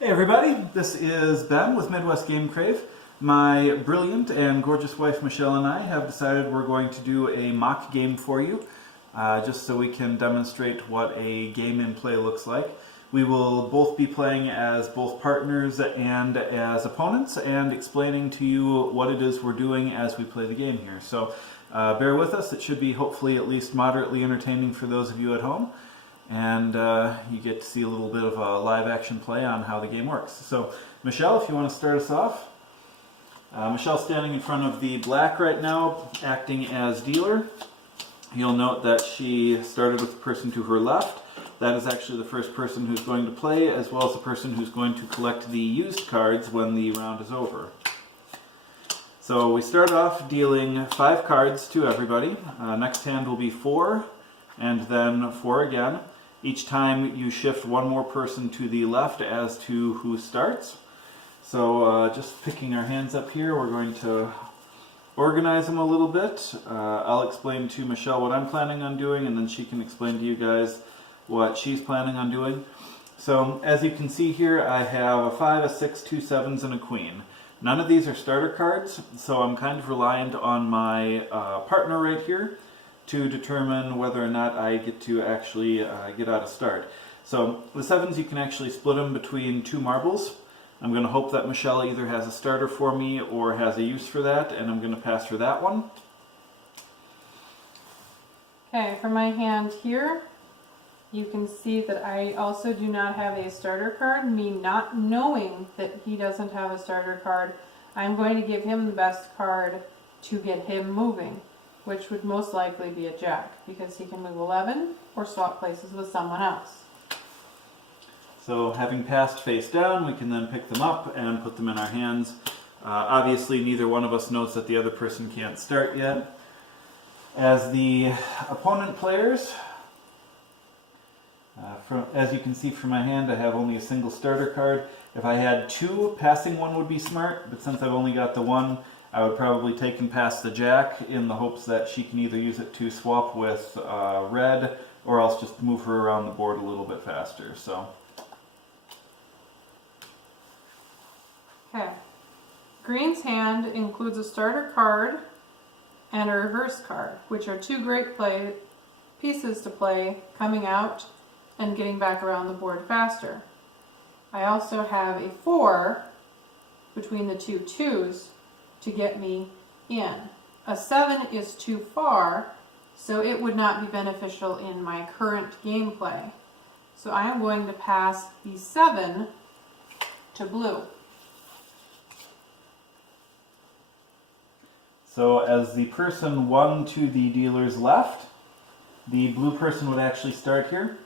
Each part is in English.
Hey everybody, this is Ben with Midwest Gamecrave. My brilliant and gorgeous wife Michelle and I have decided we're going to do a mock game for you, just so we can demonstrate what a game in play looks like. We will both be playing as both partners and as opponents and explaining to you what it is we're doing as we play the game here. So bear with us, it should be hopefully at least moderately entertaining for those of you at home. And you get to see a little bit of a live action play on how the game works. So Michelle, if you want to start us off. Michelle's standing in front of the black right now, acting as dealer. You'll note that she started with the person to her left. That is actually the first person who's going to play, as well as the person who's going to collect the used cards when the round is over. So we start off dealing 5 cards to everybody. Next hand will be 4, and then 4 again. Each time you shift one more person to the left as to who starts. So just picking our hands up here, we're going to organize them a little bit. I'll explain to Michelle what I'm planning on doing, and then she can explain to you guys what she's planning on doing. So as you can see here, I have a 5, a 6, 2 7s, and a queen. None of these are starter cards, so I'm kind of reliant on my partner right here to determine whether or not I get to actually get out a start. So the 7s, you can actually split them between 2 marbles. I'm going to hope that Michelle either has a starter for me or has a use for that, and I'm going to pass her that one. Okay, for my hand here, you can see that I also do not have a starter card. Me not knowing that he doesn't have a starter card, I'm going to give him the best card to get him moving, which would most likely be a jack, because he can move 11 or swap places with someone else. So having passed face down, we can then pick them up and put them in our hands. Obviously neither one of us knows that the other person can't start yet. As the opponent players, as you can see from my hand, I have only a single starter card. If I had 2, passing one would be smart, but since I've only got the 1, I would probably take and pass the jack in the hopes that she can either use it to swap with red or else just move her around the board a little bit faster. So. Okay. Green's hand includes a starter card and a reverse card, which are 2 great pieces to play coming out and getting back around the board faster. I also have a 4 between the 2 2s to get me in. A 7 is too far, so it would not be beneficial in my current gameplay. So I am going to pass the 7 to blue. So as the person 1 to the dealer's left, the blue person would actually start here.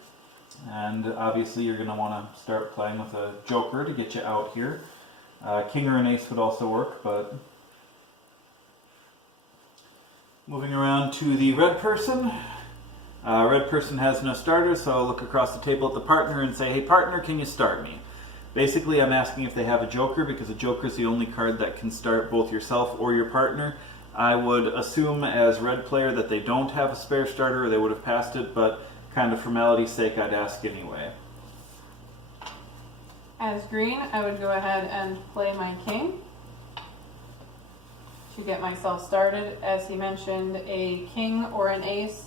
And obviously you're going to want to start playing with a joker to get you out here. King or an ace would also work, but moving around to the red person. Red person has no starter, so I'll look across the table at the partner and say, hey partner, can you start me? Basically I'm asking if they have a joker, because a joker is the only card that can start both yourself or your partner. I would assume as red player that they don't have a spare starter or they would have passed it, but kind of formality's sake I'd ask anyway. As green, I would go ahead and play my king to get myself started. As he mentioned, a king or an ace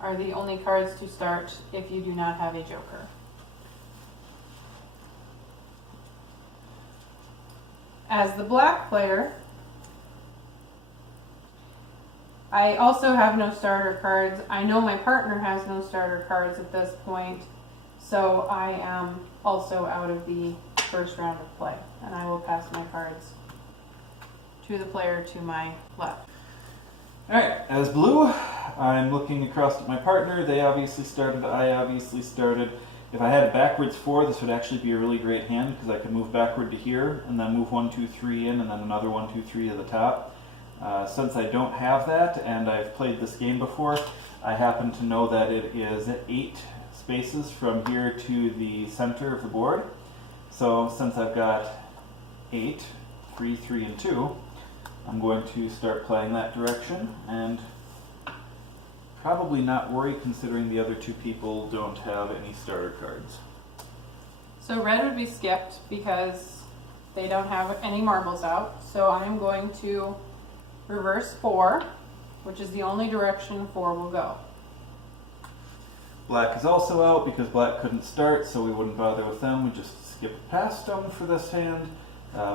are the only cards to start if you do not have a joker. As the black player, I also have no starter cards. I know my partner has no starter cards at this point, so I am also out of the first round of play, and I will pass my cards to the player to my left. Alright, as blue, I'm looking across at my partner. They obviously started, I obviously started. If I had a backwards 4, this would actually be a really great hand, because I could move backward to here, and then move 1, 2, 3 in, and then another 1, 2, 3 to the top. Since I don't have that, and I've played this game before, I happen to know that it is 8 spaces from here to the center of the board. So since I've got 8, 3, 3, and 2, I'm going to start playing that direction, and probably not worry considering the other 2 people don't have any starter cards. So red would be skipped because they don't have any marbles out. So I'm going to reverse 4, which is the only direction 4 will go. Black is also out because black couldn't start, so we wouldn't bother with them. We just skip past them for this hand.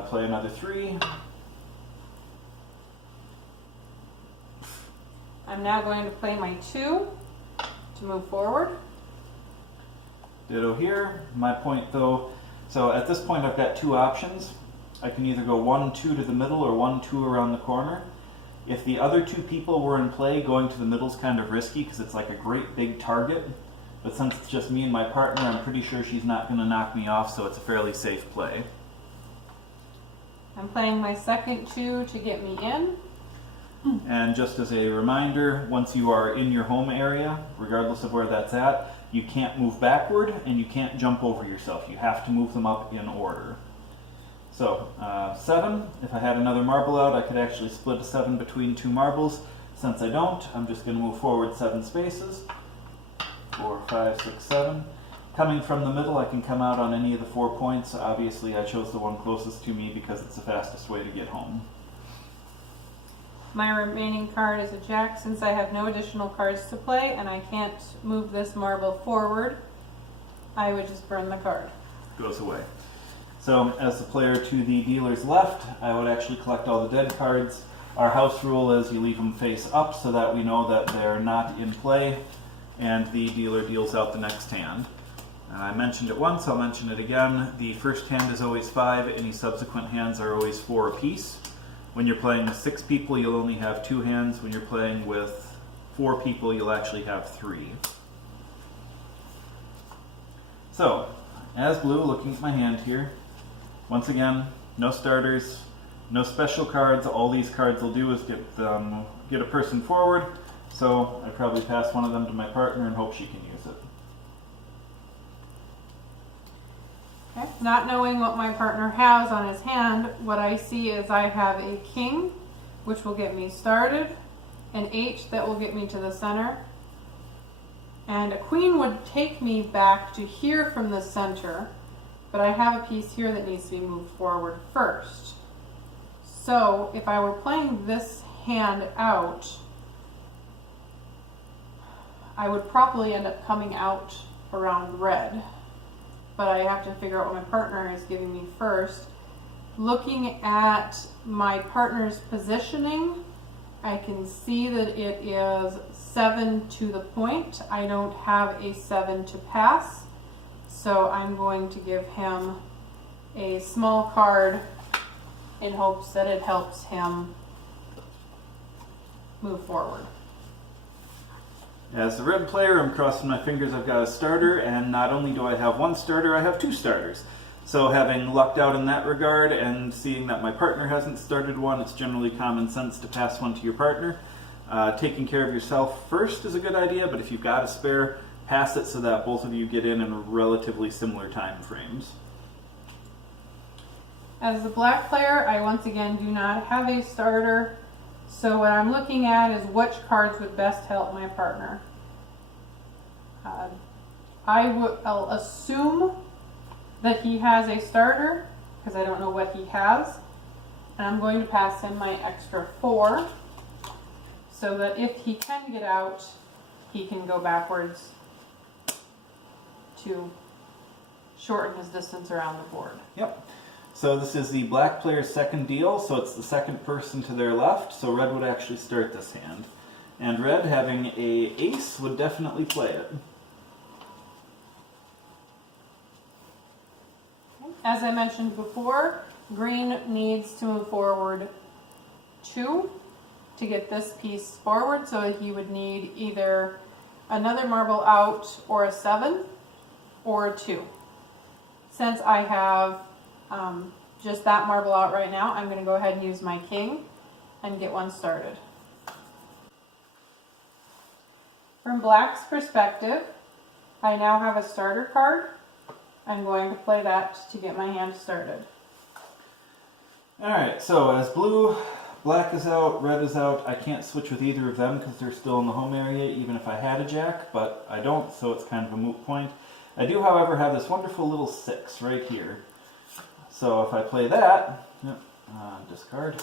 Play another 3. I'm now going to play my 2 to move forward. Ditto here. My point though, so at this point I've got 2 options. I can either go 1, 2 to the middle or 1, 2 around the corner. If the other 2 people were in play, going to the middle is kind of risky because it's like a great big target. But since it's just me and my partner, I'm pretty sure she's not going to knock me off, so it's a fairly safe play. I'm playing my second 2 to get me in. And just as a reminder, once you are in your home area, regardless of where that's at, you can't move backward and you can't jump over yourself. You have to move them up in order. So, 7. If I had another marble out, I could actually split a 7 between 2 marbles. Since I don't, I'm just going to move forward 7 spaces. 4, 5, 6, 7. Coming from the middle, I can come out on any of the 4 points. Obviously, I chose the one closest to me because it's the fastest way to get home. My remaining card is a jack. Since I have no additional cards to play and I can't move this marble forward, I would just burn the card. Goes away. So, as the player to the dealer's left, I would actually collect all the dead cards. Our house rule is you leave them face up so that we know that they're not in play, and the dealer deals out the next hand. I mentioned it once, I'll mention it again. The first hand is always 5, any subsequent hands are always 4 apiece. When you're playing with 6 people, you'll only have 2 hands. When you're playing with 4 people, you'll actually have 3. So, as blue, looking at my hand here, once again, no starters, no special cards. All these cards will do is get a person forward. So I probably pass one of them to my partner and hope she can use it. Okay. Not knowing what my partner has on his hand, what I see is I have a king, which will get me started, an 8 that will get me to the center, and a queen would take me back to here from the center, but I have a piece here that needs to be moved forward first. So if I were playing this hand out, I would probably end up coming out around red, but I have to figure out what my partner is giving me first. Looking at my partner's positioning, I can see that it is 7 to the point. I don't have a 7 to pass, so I'm going to give him a small card in hopes that it helps him move forward. As the red player, I'm crossing my fingers I've got a starter, and not only do I have 1 starter, I have 2 starters. So having lucked out in that regard and seeing that my partner hasn't started one, it's generally common sense to pass one to your partner. Taking care of yourself first is a good idea, but if you've got a spare, pass it so that both of you get in relatively similar time frames. As the black player, I once again do not have a starter. So what I'm looking at is which cards would best help my partner. I'll assume that he has a starter because I don't know what he has. And I'm going to pass him my extra 4 so that if he can get out, he can go backwards to shorten his distance around the board. Yep. So this is the black player's second deal, so it's the second person to their left, so red would actually start this hand. And red, having a ace, would definitely play it. As I mentioned before, green needs to move forward 2 to get this piece forward, so he would need either another marble out or a 7 or a 2. Since I have just that marble out right now, I'm going to go ahead and use my king and get one started. From black's perspective, I now have a starter card. I'm going to play that to get my hand started. Alright, so as blue, black is out, red is out. I can't switch with either of them because they're still in the home area, even if I had a jack, but I don't, so it's kind of a moot point. I do, however, have this wonderful little 6 right here. So if I play that, discard.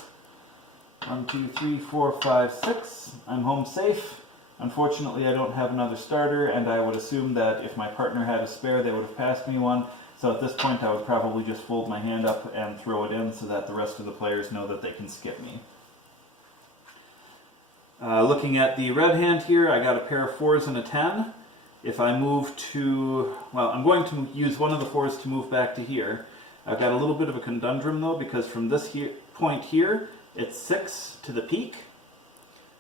1, 2, 3, 4, 5, 6. I'm home safe. Unfortunately, I don't have another starter, and I would assume that if my partner had a spare, they would have passed me one. So at this point, I would probably just fold my hand up and throw it in so that the rest of the players know that they can skip me. Looking at the red hand here, I got a pair of 4s and a 10. If I move to, well, I'm going to use one of the 4s to move back to here. I've got a little bit of a conundrum though, because from this point here, it's 6 to the peak.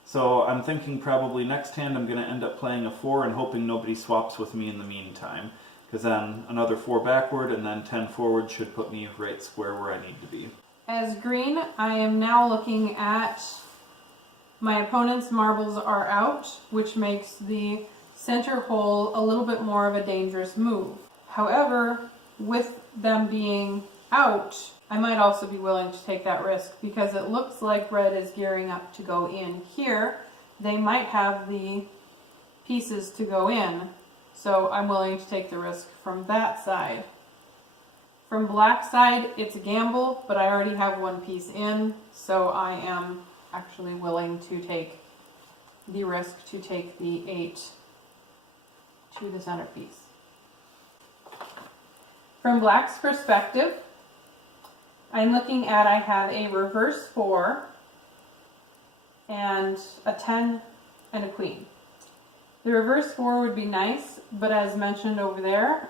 So I'm thinking probably next hand I'm going to end up playing a 4 and hoping nobody swaps with me in the meantime. Because then another 4 backward and then 10 forward should put me right square where I need to be. As green, I am now looking at my opponent's marbles are out, which makes the center hole a little bit more of a dangerous move. However, with them being out, I might also be willing to take that risk because it looks like red is gearing up to go in here. They might have the pieces to go in, so I'm willing to take the risk from that side. From black side, it's a gamble, but I already have one piece in, so I am actually willing to take the risk to take the 8 to the centerpiece. From black's perspective, I'm looking at I have a reverse 4 and a 10 and a queen. The reverse 4 would be nice, but as mentioned over there,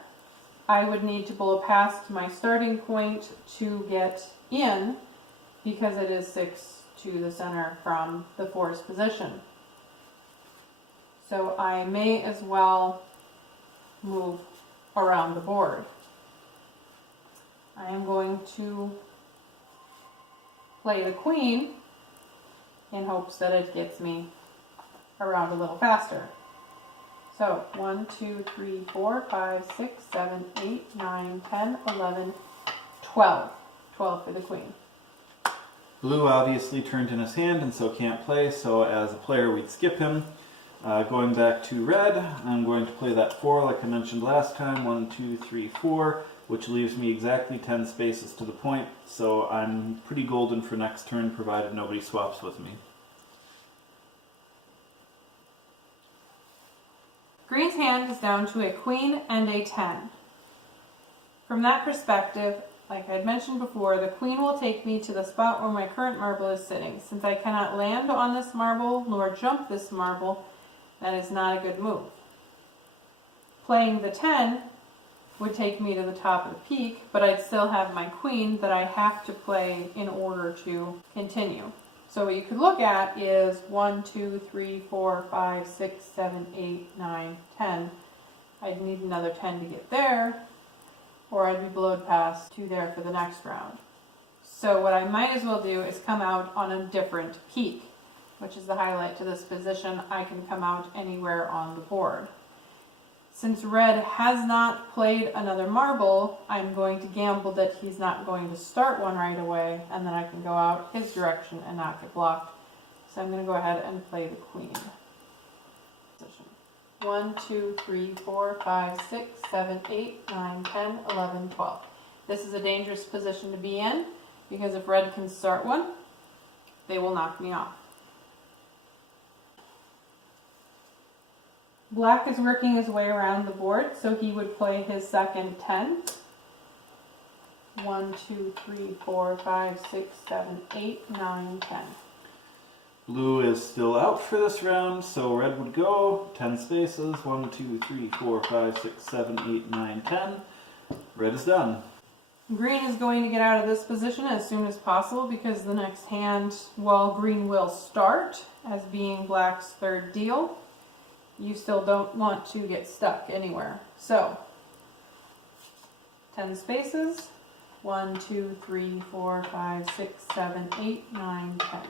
I would need to blow past my starting point to get in because it is 6 to the center from the 4's position. So I may as well move around the board. I am going to play the queen in hopes that it gets me around a little faster. So 1, 2, 3, 4, 5, 6, 7, 8, 9, 10, 11, 12. 12 for the queen. Blue obviously turned in his hand and so can't play, so as a player we'd skip him. Going back to red, I'm going to play that 4 like I mentioned last time, 1, 2, 3, 4, which leaves me exactly 10 spaces to the point, so I'm pretty golden for next turn provided nobody swaps with me. Green's hand is down to a queen and a 10. From that perspective, like I had mentioned before, the queen will take me to the spot where my current marble is sitting. Since I cannot land on this marble nor jump this marble, that is not a good move. Playing the 10 would take me to the top of the peak, but I'd still have my queen that I have to play in order to continue. So what you could look at is 1, 2, 3, 4, 5, 6, 7, 8, 9, 10. I'd need another 10 to get there, or I'd be blowed past to there for the next round. So what I might as well do is come out on a different peak, which is the highlight to this position. I can come out anywhere on the board. Since red has not played another marble, I'm going to gamble that he's not going to start one right away, and then I can go out his direction and not get blocked. So I'm going to go ahead and play the queen. 1, 2, 3, 4, 5, 6, 7, 8, 9, 10, 11, 12. This is a dangerous position to be in because if red can start one, they will knock me off. Black is working his way around the board, so he would play his second 10. 1, 2, 3, 4, 5, 6, 7, 8, 9, 10. Blue is still out for this round, so red would go 10 spaces. 1, 2, 3, 4, 5, 6, 7, 8, 9, 10. Red is done. Green is going to get out of this position as soon as possible because the next hand, while green will start as being black's third deal, you still don't want to get stuck anywhere. So 10 spaces. 1, 2, 3, 4, 5, 6, 7, 8, 9, 10.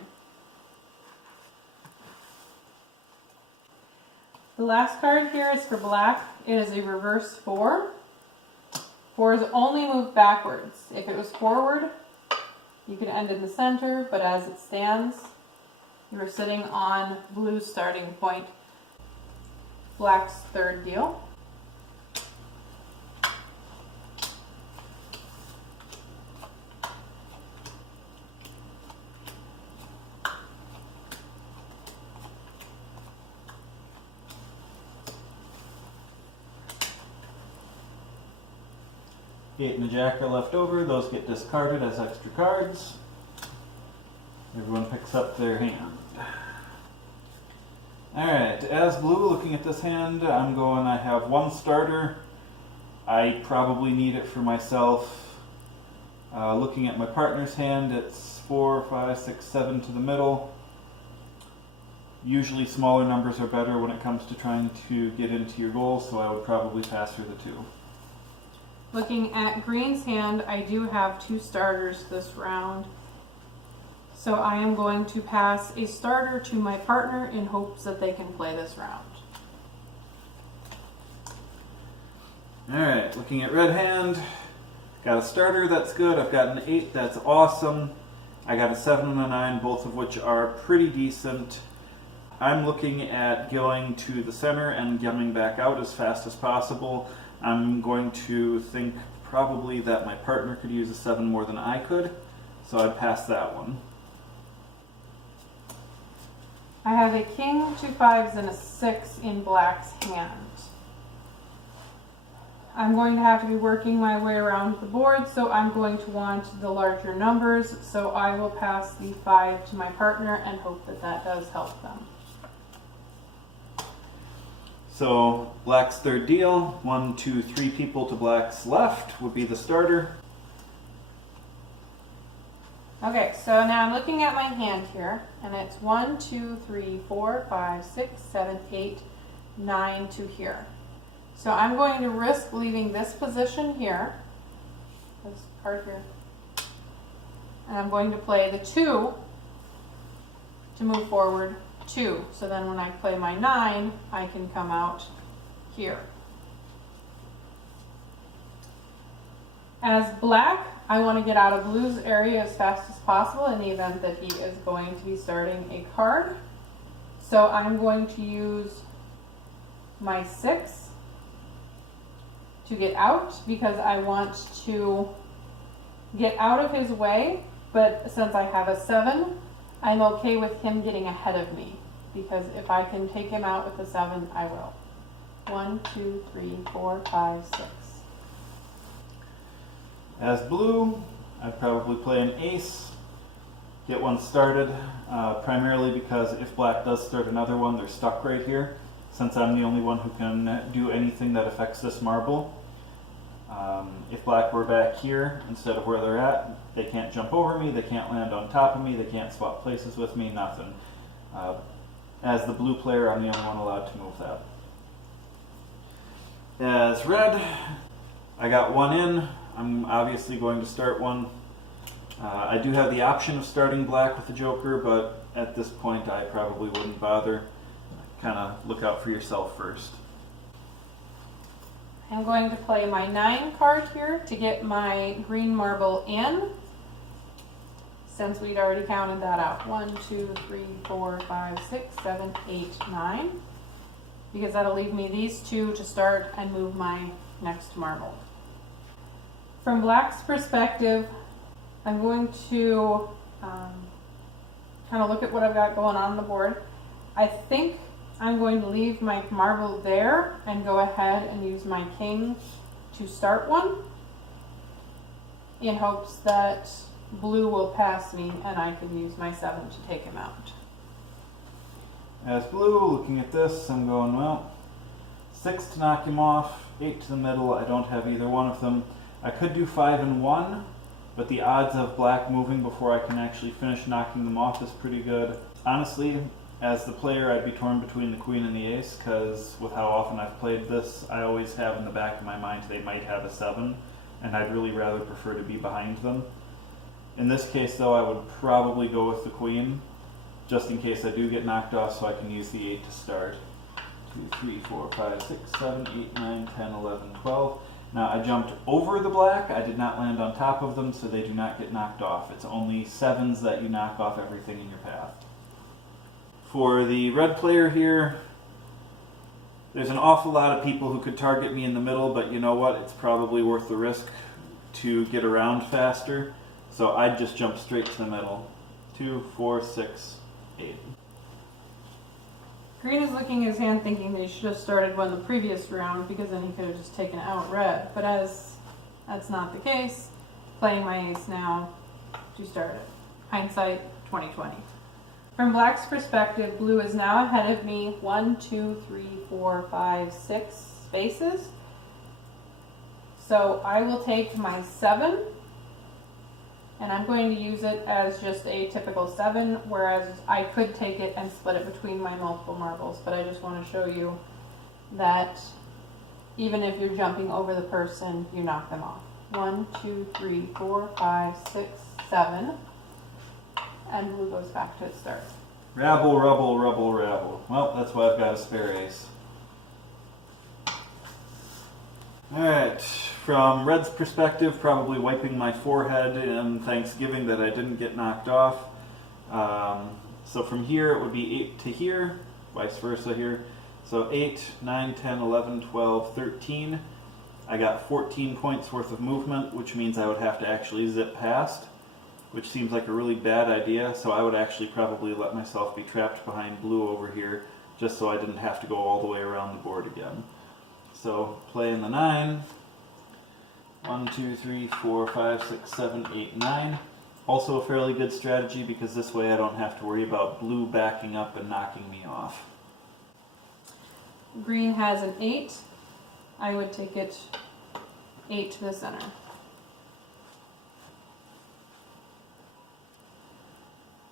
The last card here is for black. It is a reverse 4. 4s only move backwards. If it was forward, you could end in the center, but as it stands, you are sitting on blue's starting point. Black's third deal. 8 and a jack are left over. Those get discarded as extra cards. Everyone picks up their hand. Alright, as blue, looking at this hand, I'm going, I have one starter. I probably need it for myself. Looking at my partner's hand, it's 4, 5, 6, 7 to the middle. Usually smaller numbers are better when it comes to trying to get into your goal, so I would probably pass her the 2. Looking at green's hand, I do have 2 starters this round. So I am going to pass a starter to my partner in hopes that they can play this round. Alright, looking at red hand, got a starter, that's good. I've got an 8, that's awesome. I got a 7 and a 9, both of which are pretty decent. I'm looking at going to the center and coming back out as fast as possible. I'm going to think probably that my partner could use a 7 more than I could, so I'd pass that one. I have a king, 2 5s, and a 6 in black's hand. I'm going to have to be working my way around the board, so I'm going to want the larger numbers, so I will pass the 5 to my partner and hope that that does help them. So black's third deal, 1, 2, 3 people to black's left would be the starter. Okay, so now I'm looking at my hand here, and it's 1, 2, 3, 4, 5, 6, 7, 8, 9 to here. So I'm going to risk leaving this position here, this card here, and I'm going to play the 2 to move forward 2. So then when I play my 9, I can come out here. As black, I want to get out of blue's area as fast as possible in the event that he is going to be starting a card. So I'm going to use my 6 to get out because I want to get out of his way, but since I have a 7, I'm okay with him getting ahead of me because if I can take him out with a 7, I will. 1, 2, 3, 4, 5, 6. As blue, I'd probably play an ace, get one started, primarily because if black does start another one, they're stuck right here, since I'm the only one who can do anything that affects this marble. If black were back here instead of where they're at, they can't jump over me, they can't land on top of me, they can't swap places with me, nothing. As the blue player, I'm the only one allowed to move that. As red, I got one in. I'm obviously going to start one. I do have the option of starting black with the joker, but at this point I probably wouldn't bother. Kind of look out for yourself first. I'm going to play my 9 card here to get my green marble in, since we'd already counted that out. 1, 2, 3, 4, 5, 6, 7, 8, 9. Because that'll leave me these 2 to start and move my next marble. From black's perspective, I'm going to kind of look at what I've got going on the board. I think I'm going to leave my marble there and go ahead and use my king to start one in hopes that blue will pass me and I can use my 7 to take him out. As blue, looking at this, I'm going, well, 6 to knock him off, 8 to the middle, I don't have either one of them. I could do 5 and 1, but the odds of black moving before I can actually finish knocking them off is pretty good. Honestly, as the player, I'd be torn between the queen and the ace, because with how often I've played this, I always have in the back of my mind they might have a 7, and I'd really rather prefer to be behind them. In this case, though, I would probably go with the queen, just in case I do get knocked off, so I can use the 8 to start. 2, 3, 4, 5, 6, 7, 8, 9, 10, 11, 12. Now, I jumped over the black. I did not land on top of them, so they do not get knocked off. It's only 7s that you knock off everything in your path. For the red player here, there's an awful lot of people who could target me in the middle, but you know what? It's probably worth the risk to get around faster. So I'd just jump straight to the middle. 2, 4, 6, 8. Green is looking at his hand thinking they should have started one the previous round because then he could have just taken out red. But as That's not the case. Playing my ace now to start it. Hindsight 2020. From black's perspective, blue is now ahead of me 1, 2, 3, 4, 5, 6 spaces. So I will take my 7, and I'm going to use it as just a typical 7, whereas I could take it and split it between my multiple marbles, but I just want to show you that even if you're jumping over the person, you knock them off. 1, 2, 3, 4, 5, 6, 7. And blue goes back to its start. Rabble, rubble, rubble, rabble. Well, that's why I've got a spare ace. Alright, from red's perspective, probably wiping my forehead in Thanksgiving that I didn't get knocked off. So from here it would be 8 to here, vice versa here. So 8, 9, 10, 11, 12, 13. I got 14 points worth of movement, which means I would have to actually zip past, which seems like a really bad idea, so I would actually probably let myself be trapped behind blue over here, just so I didn't have to go all the way around the board again. So, playing the 9. 1, 2, 3, 4, 5, 6, 7, 8, 9. Also a fairly good strategy because this way I don't have to worry about blue backing up and knocking me off. Green has an 8. I would take it 8 to the center.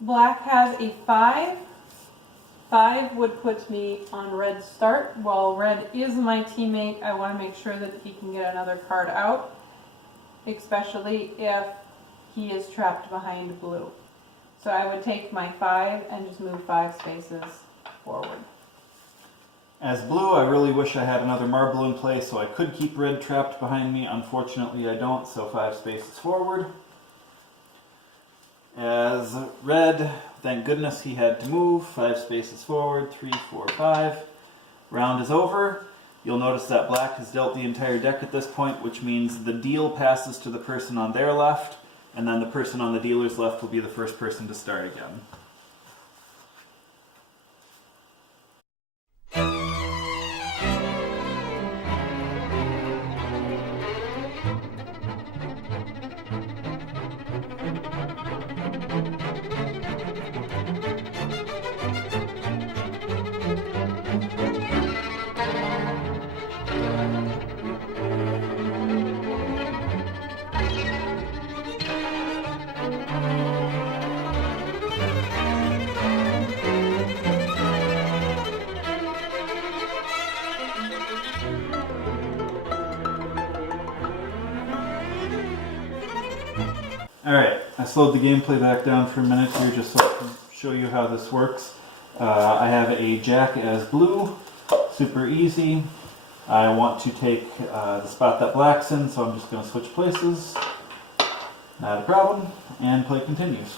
Black has a 5. 5 would put me on red's start. While red is my teammate, I want to make sure that he can get another card out, especially if he is trapped behind blue. So I would take my 5 and just move 5 spaces forward. As blue, I really wish I had another marble in play so I could keep red trapped behind me. Unfortunately, I don't, so 5 spaces forward. As red, thank goodness he had to move. 5 spaces forward, 3, 4, 5. Round is over. You'll notice that black has dealt the entire deck at this point, which means the deal passes to the person on their left, and then the person on the dealer's left will be the first person to start again. Alright, I slowed the gameplay back down for a minute here just so I can show you how this works. I have a jack as blue, super easy. I want to take the spot that black's in, so I'm just going to switch places. Not a problem, and play continues.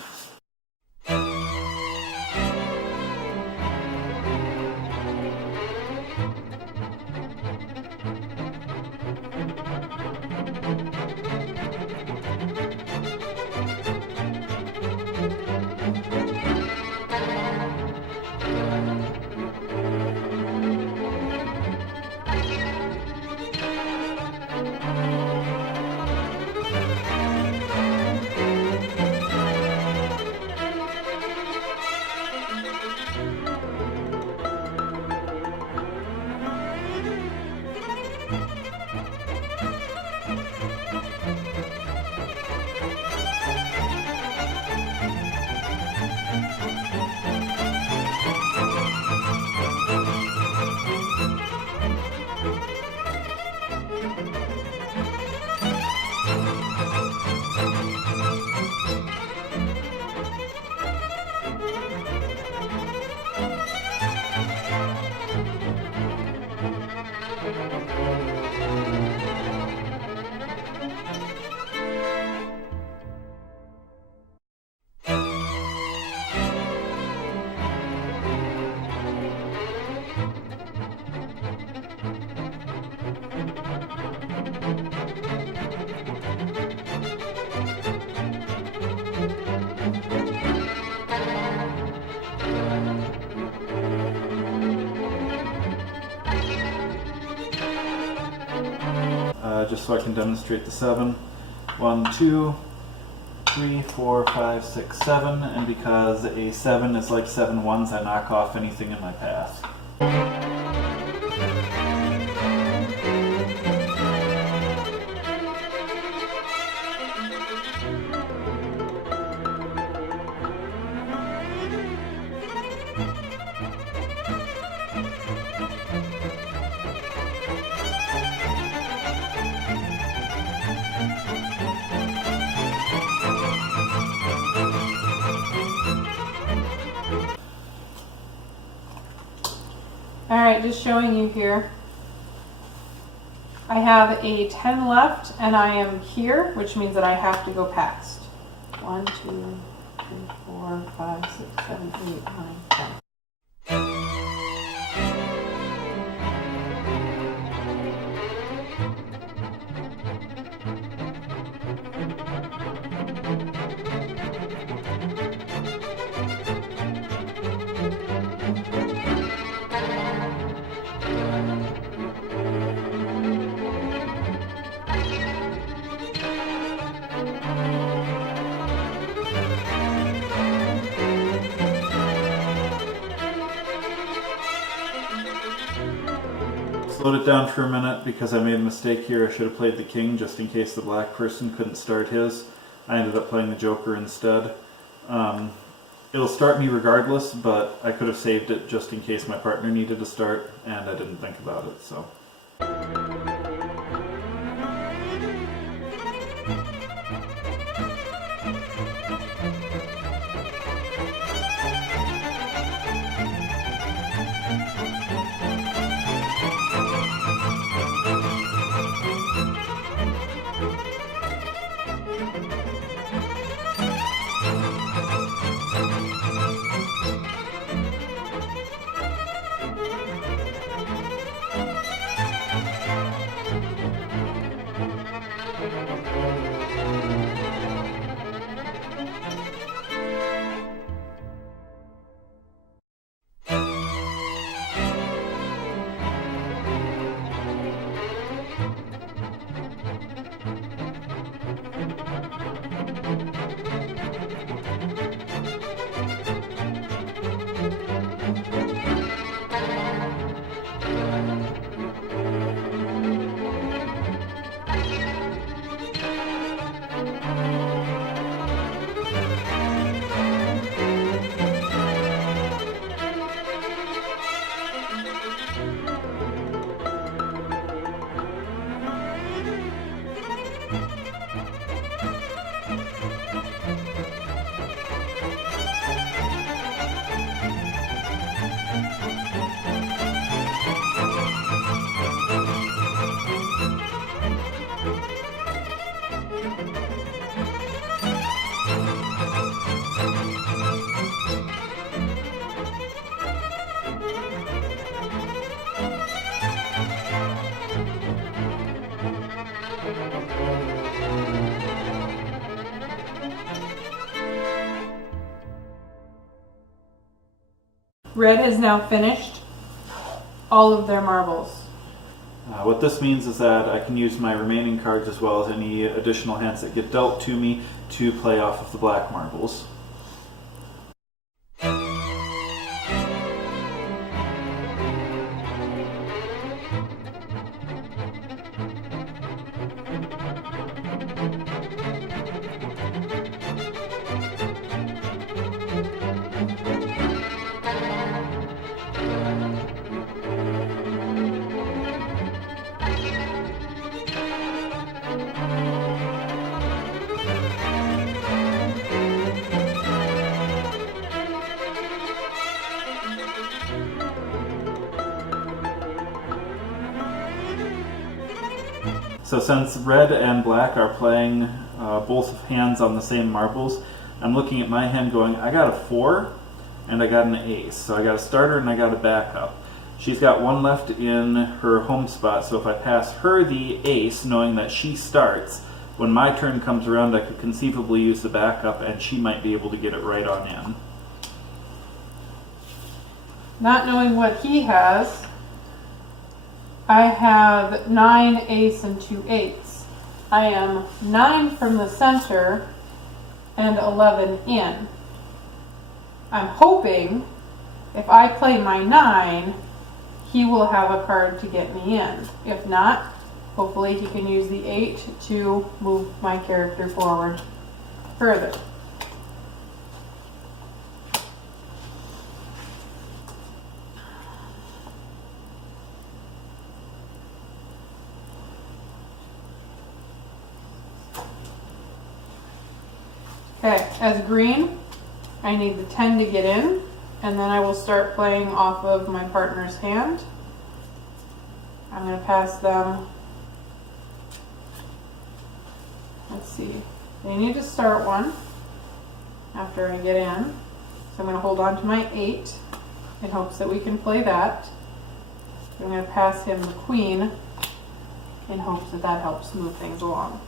just so I can demonstrate the 7. 1, 2, 3, 4, 5, 6, 7, and because a 7 is like 7 ones, I knock off anything in my path. Alright, just showing you here. I have a 10 left and I am here, which means that I have to go past. 1, 2, 3, 4, 5, 6, 7, 8, 9, 10. Slowed it down for a minute because I made a mistake here. I should have played the king just in case the black person couldn't start his. I ended up playing the joker instead. It'll start me regardless, but I could have saved it just in case my partner needed to start, and I didn't think about it, so. Red has now finished all of their marbles. What this means is that I can use my remaining cards as well as any additional hands that get dealt to me to play off of the black marbles. So since red and black are playing both hands on the same marbles, I'm looking at my hand going, I got a 4 and I got an ace. So I got a starter and I got a backup. She's got 1 left in her home spot, so if I pass her the ace, knowing that she starts, when my turn comes around I could conceivably use the backup and she might be able to get it right on in. Not knowing what he has, I have 9 ace and 2 eights. I am 9 from the center and 11 in. I'm hoping if I play my 9, he will have a card to get me in. If not, hopefully he can use the 8 to move my character forward further. Okay, as green, I need the 10 to get in, and then I will start playing off of my partner's hand. I'm going to pass them, let's see, they need to start one after I get in. So I'm going to hold on to my 8 in hopes that we can play that. I'm going to pass him the queen in hopes that that helps move things along.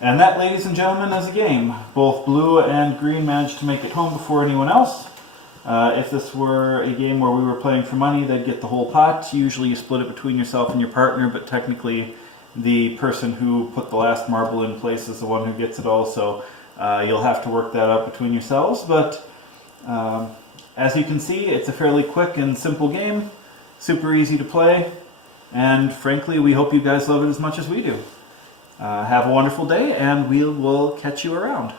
And that, ladies and gentlemen, is a game. Both blue and green managed to make it home before anyone else. If this were a game where we were playing for money, they'd get the whole pot. Usually you split it between yourself and your partner, but technically the person who put the last marble in place is the one who gets it all, so you'll have to work that out between yourselves. But as you can see, it's a fairly quick and simple game, super easy to play, and frankly, we hope you guys love it as much as we do. Have a wonderful day, and we will catch you around.